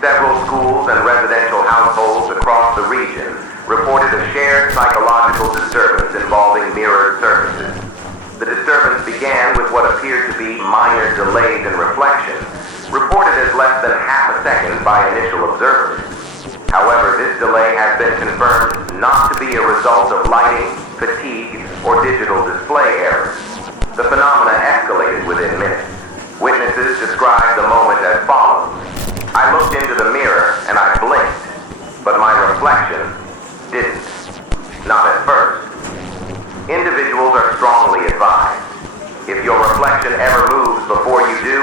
Several schools and residential households across the region reported a shared psychological disturbance involving mirrored surfaces. The disturbance began with what appeared to be minor delays in reflection, reported as less than half a second by initial observers. However, this delay has been confirmed not to be a result of lighting, fatigue, or digital display errors. The phenomena escalated within minutes. Witnesses described the moment as follows. I looked into the mirror and I blinked, but my reflection didn't. Not at first. Individuals are strongly advised. If your reflection ever moves before you do,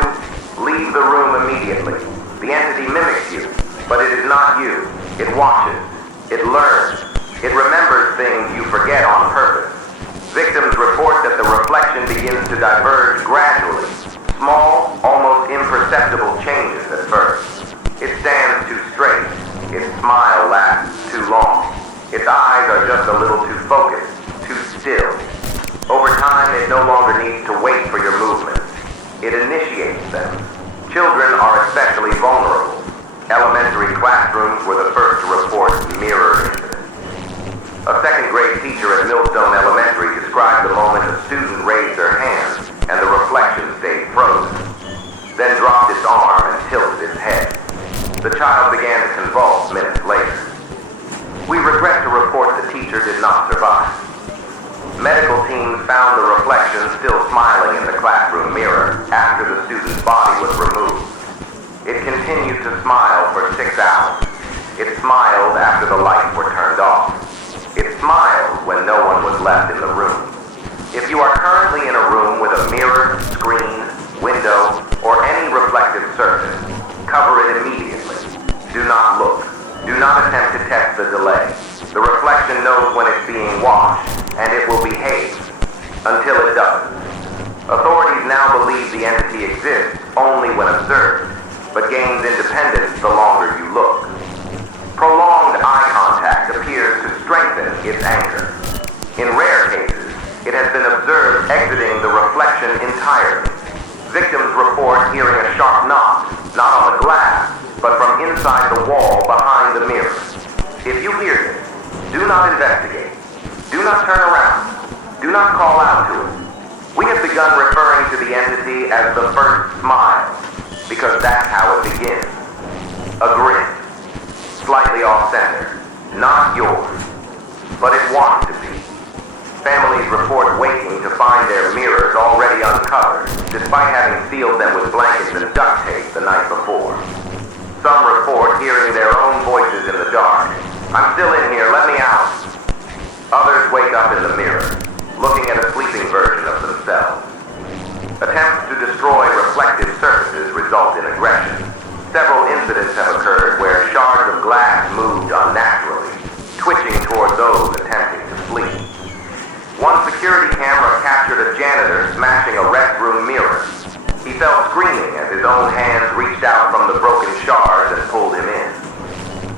leave the room immediately. The entity mimics you, but it is not you. It watches. It learns. It remembers things you forget on purpose. Victims report that the reflection begins to diverge gradually. Small, almost imperceptible changes at first. It stands too straight. Its smile lasts too long. Its eyes are just a little too focused, too still. Over time, it no longer needs to wait for your movements. It initiates them. Children are especially vulnerable. Elementary classrooms were the first to report mirror incidents. A second-grade teacher at Millstone Elementary described the moment a student raised their hand and the reflection stayed frozen, then dropped its arm and tilted its head. The child began to convulse minutes later. We regret to report the teacher did not survive. Medical teams found the reflection still smiling in the classroom mirror after the student's body was removed. It continued to smile for 6 hours. It smiled after the lights were turned off. It smiled when no one was left in the room. If you are currently in a room with a mirror, screen, window, or any reflective surface, cover it immediately. Do not look. Do not attempt to test the delay. The reflection knows when it's being watched, and it will behave until it doesn't. Authorities now believe the entity exists only when observed, but gains independence the longer you look. Prolonged eye contact appears to strengthen its anger. In rare cases, it has been observed exiting the reflection entirely. Victims report hearing a sharp knock, not on the glass, but from inside the wall behind the mirror. If you hear this, do not investigate. Do not turn around. Do not call out to it. We have begun referring to the entity as the first smile, because that's how it begins. A grin. Slightly off-center. Not yours. But it wants to be. Families report waking to find their mirrors already uncovered, despite having sealed them with blankets and duct tape the night before. Some report hearing their own voices in the dark. I'm still in here, let me out. Others wake up in the mirror, looking at a sleeping version of themselves. Attempts to destroy reflective surfaces result in aggression. Several incidents have occurred where shards of glass moved unnaturally, twitching toward those attempting to flee. One security camera captured a janitor smashing a restroom mirror. He fell screaming as his own hands reached out from the broken shards and pulled him in.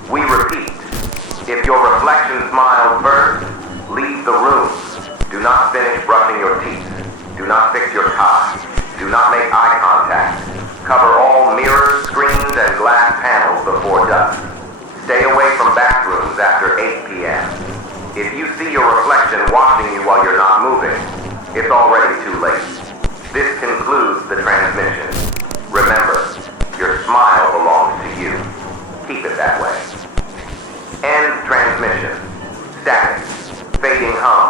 We repeat, if your reflection smiles first, leave the room. Do not finish brushing your teeth. Do not fix your tie. Do not make eye contact. Cover all mirrors, screens, and glass panels before dusk. Stay away from bathrooms after 8 p.m. If you see your reflection watching you while you're not moving, it's already too late. This concludes the transmission. Remember, your smile belongs to you. Keep it that way. End transmission. Static. Fading hum.